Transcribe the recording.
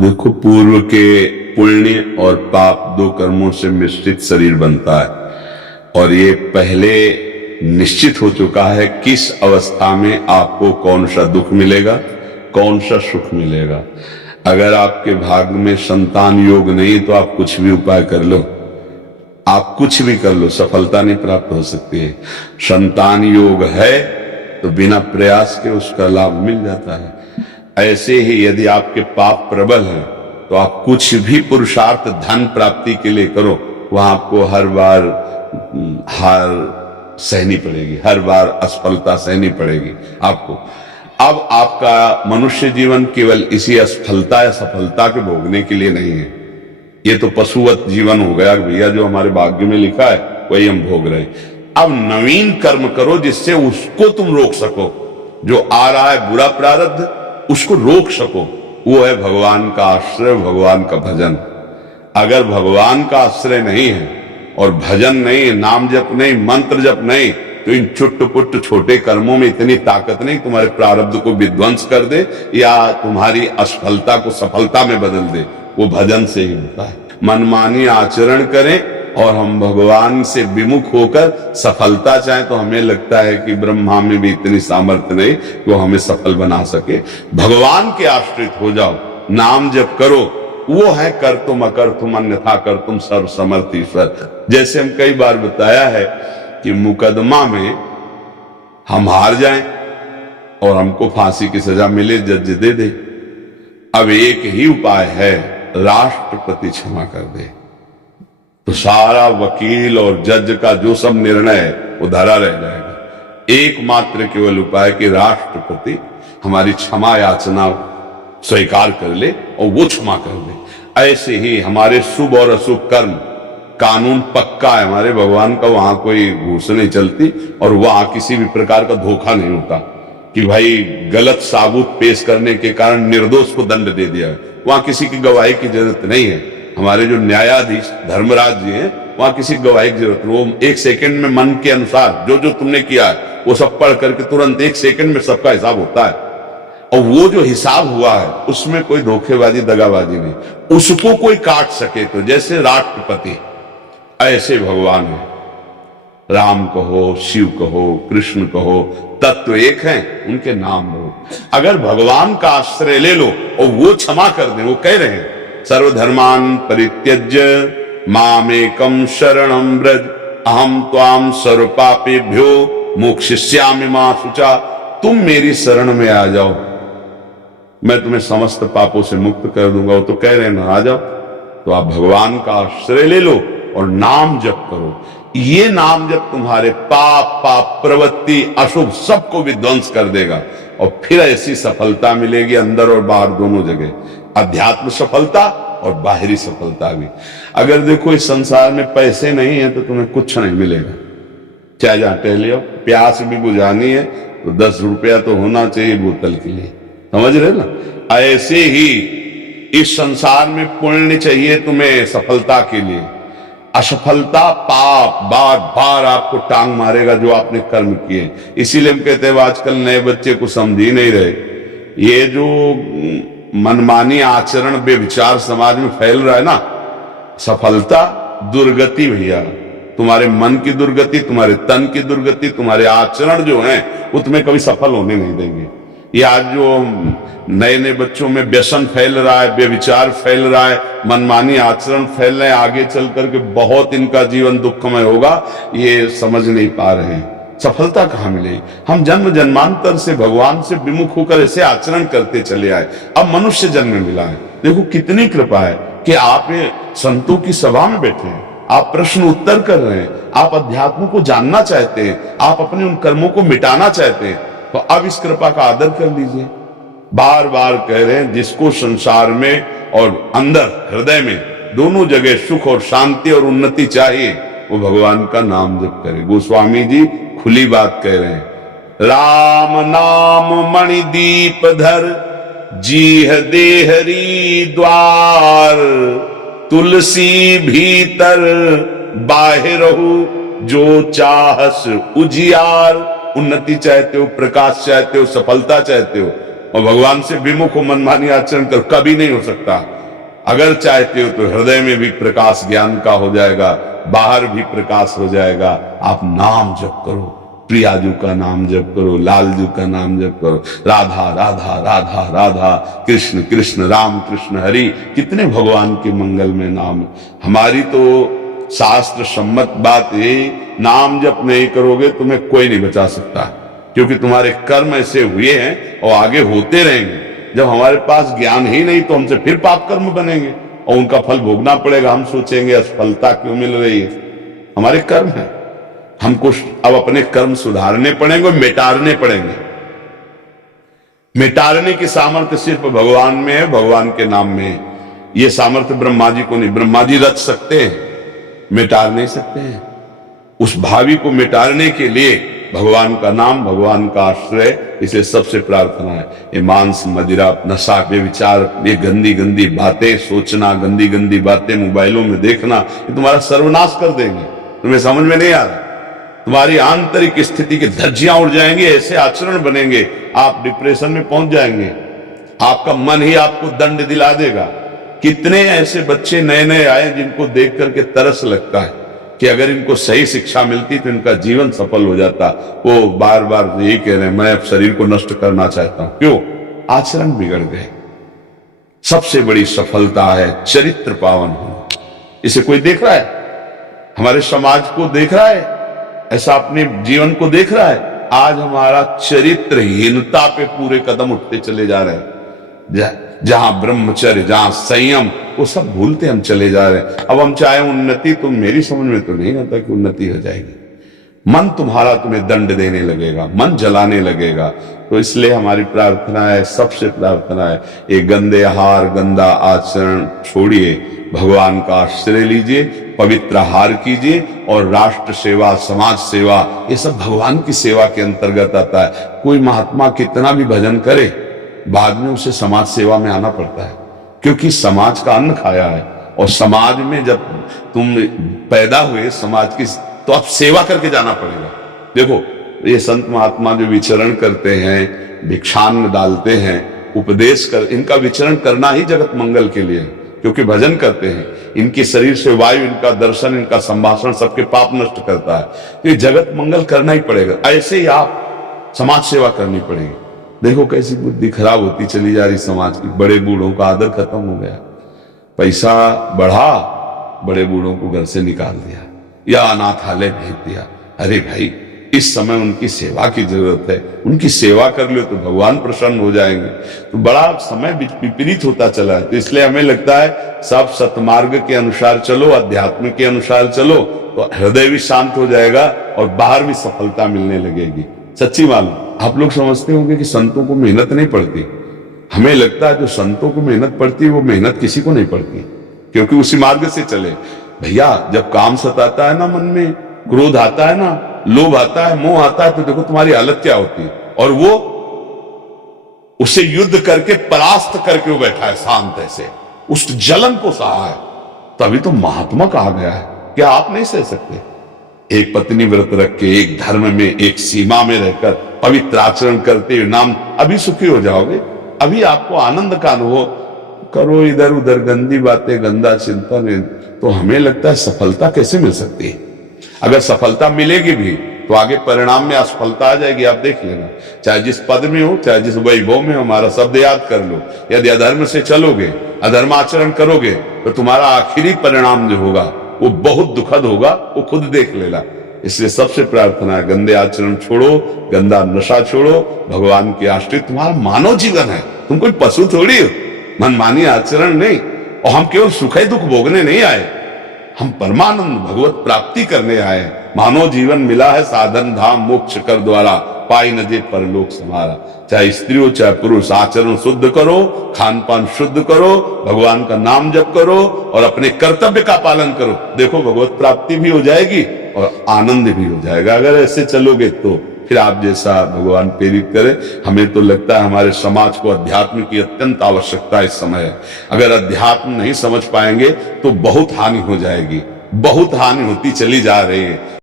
देखो, पूर्व के पुण्य और पाप दो कर्मों से मिश्रित शरीर बनता है और ये पहले निश्चित हो चुका है किस अवस्था में आपको कौन सा दुख मिलेगा, कौन सा सुख मिलेगा। अगर आपके भाग्य में संतान योग नहीं तो आप कुछ भी उपाय कर लो, आप कुछ भी कर लो, सफलता नहीं प्राप्त हो सकती है। संतान योग है तो बिना प्रयास के उसका लाभ मिल जाता है। ऐसे ही यदि आपके पाप प्रबल हैं तो आप कुछ भी पुरुषार्थ धन प्राप्ति के लिए करो, वहां आपको हर बार हार सहनी पड़ेगी, हर बार असफलता सहनी पड़ेगी आपको। अब आपका मनुष्य जीवन केवल इसी असफलता या सफलता के भोगने के लिए नहीं है। ये तो पशुवत जीवन हो गया भैया, जो हमारे भाग्य में लिखा है वही हम भोग रहे हैं। अब नवीन कर्म करो जिससे उसको तुम रोक सको, जो आ रहा है बुरा प्रारब्ध उसको रोक सको। वो है भगवान का आश्रय, भगवान का भजन। अगर भगवान का आश्रय नहीं है और भजन नहीं है, नाम जप नहीं, मंत्र जप नहीं, तो इन चुट्ट छोटे कर्मों में इतनी ताकत नहीं तुम्हारे प्रारब्ध को विध्वंस कर दे या तुम्हारी असफलता को सफलता में बदल दे। वो भजन से ही होता है। मनमानी आचरण करें और हम भगवान से विमुख होकर सफलता चाहें तो हमें लगता है कि ब्रह्मा में भी इतनी सामर्थ्य नहीं कि वो हमें सफल बना सके। भगवान के आश्रित हो जाओ, नाम जप करो, वो है कर तुम अकर तुम अन्यथा कर तुम सर्व समर्थ ईश्वर। जैसे हम कई बार बताया है कि मुकदमा में हम हार जाएं और हमको फांसी की सजा मिले, जज दे दे। अब एक ही उपाय है, राष्ट्रपति क्षमा कर दे तो सारा वकील और जज का जो सब निर्णय है वो धरा रह जाएगा। एकमात्र केवल उपाय कि राष्ट्रपति हमारी क्षमा याचना स्वीकार कर ले और वो क्षमा कर दे। ऐसे ही हमारे शुभ और अशुभ कर्म, कानून पक्का है हमारे भगवान का, वहां कोई घूस नहीं चलती और वहां किसी भी प्रकार का धोखा नहीं होता कि भाई गलत साबूत पेश करने के कारण निर्दोष को दंड दे दिया। वहां किसी की गवाही की जरूरत नहीं है। हमारे जो न्यायाधीश धर्मराज जी हैं, वहां किसी गवाही की जरूरत नहीं। वो एक सेकंड में मन के अनुसार जो जो तुमने किया है वो सब पढ़ करके तुरंत एक सेकंड में सबका हिसाब होता है। और वो जो हिसाब हुआ है उसमें कोई धोखेबाजी दगाबाजी नहीं, उसको कोई काट सके तो जैसे राष्ट्रपति ऐसे भगवान है। राम कहो, शिव कहो, कृष्ण कहो, तत्व एक हैं, उनके नाम लो। अगर भगवान का आश्रय ले लो और वो क्षमा कर दें, वो कह रहे हैं सर्वधर्मान परित्यज्य मामेकम शरणं व्रज अहम त्वाम सर्व पापेभ्यो मोक्षयिष्यामि मा शुचा। तुम मेरी शरण में आ जाओ, मैं तुम्हें समस्त पापों से मुक्त कर दूंगा। वो तो कह रहे हैं ना, आ जाओ। तो आप भगवान का आश्रय ले लो और नाम जप करो। ये नाम जप तुम्हारे पाप प्रवृत्ति अशुभ सबको विध्वंस कर देगा और फिर ऐसी सफलता मिलेगी अंदर और बाहर दोनों जगह, अध्यात्म सफलता और बाहरी सफलता भी। अगर देखो इस संसार में पैसे नहीं है तो तुम्हें कुछ नहीं मिलेगा, चाहे जहां टहले हो। प्यास भी बुझानी है तो 10 रुपया तो होना चाहिए बोतल के लिए, समझ रहे ना। ऐसे ही इस संसार में पुण्य चाहिए तुम्हें सफलता के लिए। असफलता पाप बार बार आपको टांग मारेगा जो आपने कर्म किए। इसीलिए हम कहते हैं आजकल नए बच्चे को समझ ही नहीं रहे। ये जो मनमानी आचरण बेविचार समाज में फैल रहा है ना, सफलता दुर्गति भैया, तुम्हारे मन की दुर्गति, तुम्हारे तन की दुर्गति, तुम्हारे आचरण जो हैं वो तुम्हें कभी सफल होने नहीं देंगे। ये आज जो नए नए बच्चों में व्यसन फैल रहा है, बेविचार फैल रहा है, मनमानी आचरण फैल रहे हैं, आगे चल करके बहुत इनका जीवन दुखमय होगा, ये समझ नहीं पा रहे हैं। सफलता कहां मिलेगी? हम जन्म जन्मांतर से भगवान से विमुख होकर ऐसे आचरण करते चले आए, अब मनुष्य जन्म मिला है। देखो कितनी कृपा है कि आप संतों की सभा में बैठे हैं, आप प्रश्न उत्तर कर रहे हैं, आप अध्यात्म को जानना चाहते हैं, आप अपने उन कर्मों को मिटाना चाहते हैं, तो अब इस कृपा का आदर कर लीजिए। बार बार कह रहे हैं जिसको संसार में और अंदर हृदय में दोनों जगह सुख और शांति और उन्नति चाहिए वो भगवान का नाम जप करे। गोस्वामी जी खुली बात कह रहे हैं, राम नाम मणिदीप धर जीह देहरी द्वार, तुलसी भीतर बाहिरहु जो चाहस उजियार। उन्नति चाहते हो, प्रकाश चाहते हो, सफलता चाहते हो, और भगवान से विमुख हो, मनमानी आचरण करो, कभी नहीं हो सकता। अगर चाहते हो तो हृदय में भी प्रकाश ज्ञान का हो जाएगा, बाहर भी प्रकाश हो जाएगा। आप नाम जप करो, प्रियाजू का नाम जप करो, लालजू का नाम जप करो, राधा राधा राधा राधा, कृष्ण कृष्ण राम कृष्ण हरि। कितने भगवान के मंगल में नाम। हमारी तो शास्त्र सम्मत बात ये, नाम जप नहीं करोगे तुम्हें कोई नहीं बचा सकता, क्योंकि तुम्हारे कर्म ऐसे हुए हैं और आगे होते रहेंगे। जब हमारे पास ज्ञान ही नहीं तो हमसे फिर पाप कर्म बनेंगे और उनका फल भोगना पड़ेगा। हम सोचेंगे असफलता क्यों मिल रही है, हमारे कर्म है। हमको अब अपने कर्म सुधारने पड़ेंगे, मिटारने पड़ेंगे। मिटारने की सामर्थ्य सिर्फ भगवान में है, भगवान के नाम में है। ये सामर्थ्य ब्रह्मा जी को नहीं। ब्रह्मा जी रच सकते हैं, मिटार नहीं सकते हैं। उस भावी को मिटारने के लिए भगवान का नाम, भगवान का आश्रय, इसे सबसे प्रार्थना है। ये मांस, मदिरा, नशा, विचार, ये गंदी गंदी बातें सोचना, गंदी गंदी बातें मोबाइलों में देखना, ये तुम्हारा सर्वनाश कर देंगे। तुम्हें समझ में नहीं आ रहा, तुम्हारी आंतरिक स्थिति की धज्जियां उड़ जाएंगी, ऐसे आचरण बनेंगे, आप डिप्रेशन में पहुंच जाएंगे। आपका मन ही आपको दंड दिला देगा। कितने ऐसे बच्चे नए नए आए जिनको देख करके तरस लगता है कि अगर इनको सही शिक्षा मिलती तो इनका जीवन सफल हो जाता। वो बार बार यही कह रहे हैं, मैं अब शरीर को नष्ट करना चाहता हूं। क्यों? आचरण बिगड़ गए। सबसे बड़ी सफलता है चरित्र पावन होना। इसे कोई देख रहा है? हमारे समाज को देख रहा है? ऐसा अपने जीवन को देख रहा है? आज हमारा चरित्रहीनता पे पूरे कदम उठते चले जा रहे हैं। जहां ब्रह्मचर्य, जहां संयम, वो सब भूलते हम चले जा रहे हैं। अब हम चाहे उन्नति, तो मेरी समझ में तो नहीं आता कि उन्नति हो जाएगी। मन तुम्हारा तुम्हें दंड देने लगेगा, मन जलाने लगेगा। तो इसलिए हमारी प्रार्थना है, सबसे प्रार्थना है, ये गंदे आहार, गंदा आचरण छोड़िए, भगवान का आश्रय लीजिए, पवित्र आहार कीजिए और राष्ट्र सेवा, समाज सेवा, ये सब भगवान की सेवा के अंतर्गत आता है। कोई महात्मा कितना भी भजन करे, बाद में उसे समाज सेवा में आना पड़ता है, क्योंकि समाज का अन्न खाया है। और समाज में जब तुम पैदा हुए समाज की, तो अब सेवा करके जाना पड़ेगा। देखो, ये संत महात्मा जो विचरण करते हैं, भिक्षान्न डालते हैं, उपदेश कर, इनका विचरण करना ही जगत मंगल के लिए, क्योंकि भजन करते हैं। इनके शरीर से वायु, इनका दर्शन, इनका संभाषण सबके पाप नष्ट करता है। तो ये जगत मंगल करना ही पड़ेगा। ऐसे ही आप समाज सेवा करनी पड़ेगी। देखो कैसी बुद्धि खराब होती चली जा रही समाज की। बड़े बूढ़ों का आदर खत्म हो गया, पैसा बढ़ा, बड़े बूढ़ों को घर से निकाल दिया या अनाथालय भेज दिया। अरे भाई, इस समय उनकी सेवा की जरूरत है, उनकी सेवा कर लो तो भगवान प्रसन्न हो जाएंगे। तो बड़ा समय विपरीत होता चला है। तो इसलिए हमें लगता है सब सतमार्ग के अनुसार चलो, अध्यात्म के अनुसार चलो, तो हृदय भी शांत हो जाएगा और बाहर भी सफलता मिलने लगेगी। सच्ची मालूम, आप लोग समझते होंगे कि संतों को मेहनत नहीं पड़ती। हमें लगता है जो संतों को मेहनत पड़ती है वो मेहनत किसी को नहीं पड़ती, क्योंकि उसी मार्ग से चले। भैया, जब काम सताता है ना, मन में क्रोध आता है ना, लोभ आता है, मोह आता है, तो देखो तुम्हारी हालत क्या होती है। और वो उससे युद्ध करके परास्त करके वो बैठा है शांत ऐसे, उस जलन को सहा है, तभी तो महात्मा कहा गया है। क्या आप नहीं सह सकते? एक पत्नी व्रत रख के, एक धर्म में, एक सीमा में रहकर पवित्र आचरण करते हुए नाम, अभी सुखी हो जाओगे। अभी आपको आनंद का अनुभव करो। इधर उधर गंदी बातें, गंदा चिंतन, तो हमें लगता है सफलता कैसे मिल सकती है। अगर सफलता मिलेगी भी तो आगे परिणाम में असफलता आ जाएगी। आप देख लेना, चाहे जिस पद में हो, चाहे जिस वैभव में, हमारा शब्द याद कर लो। यदि अधर्म से चलोगे, अधर्म आचरण करोगे, तो तुम्हारा आखिरी परिणाम जो होगा वो बहुत दुखद होगा, वो खुद देख लेना। इसलिए सबसे प्रार्थना है, गंदे आचरण छोड़ो, गंदा नशा छोड़ो, भगवान के आश्रित। तुम्हारा मानव जीवन है, तुम कोई पशु थोड़ी हो। मनमानी आचरण नहीं। और हम केवल सुख दुख भोगने नहीं आए, हम परमानंद भगवत प्राप्ति करने आए। मानव जीवन मिला है साधन धाम मोक्ष कर द्वारा, पाई न जे परलोक समारा। चाहे स्त्री हो चाहे पुरुष, आचरण शुद्ध करो, खान पान शुद्ध करो, भगवान का नाम जप करो और अपने कर्तव्य का पालन करो। देखो, भगवत प्राप्ति भी हो जाएगी और आनंद भी हो जाएगा। अगर ऐसे चलोगे तो फिर आप जैसा भगवान प्रेरित करे। हमें तो लगता है हमारे समाज को अध्यात्म की अत्यंत आवश्यकता इस समय है। अगर अध्यात्म नहीं समझ पाएंगे तो बहुत हानि हो जाएगी, बहुत हानि होती चली जा रही है।